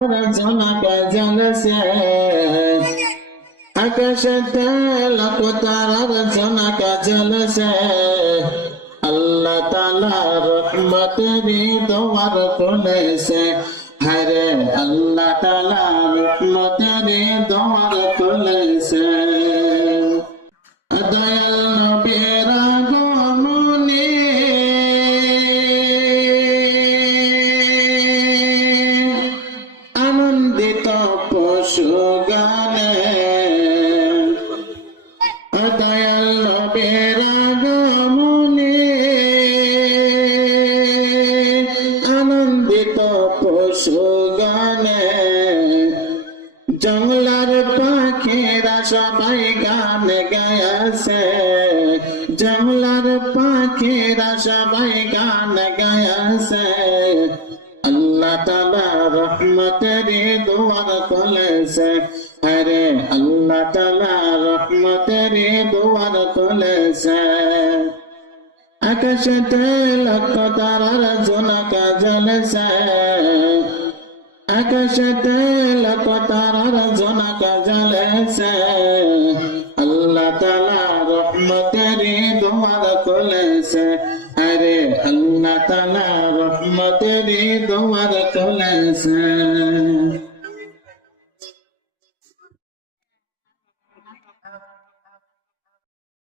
জনকা জলসে আকাশতে লাখ তারার জনকা জলসে আল্লাহ তালা রহমতেরি দোয়ার খুলেছে। হরে আল্লাহ তালা রহমতেরি দোয়ার খুলেছে। দয়াল আনন্দিত পশু গানে। দয়াল আনন্দিত পশু গানে। জঙ্গলার পাখিরা সবাই গান গায়াছে জঙ্গলার পাখিরা সবাই গান গায়াছে আল্লাহ তালা রহমতের দুয়ার খুলেছে আরে আল্লাহ তালা রহমতের দুয়ার খুলেছে আকাশে লক্ষ তারার জনকা জ্বলেছে আকাশে লক্ষ তারার জনকা জ্বলেছে আল্লাহ তালা রহমতের দুয়ার খুলেছে আরে আল্লাহ তালা রহমতের দুয়ার খুলেছে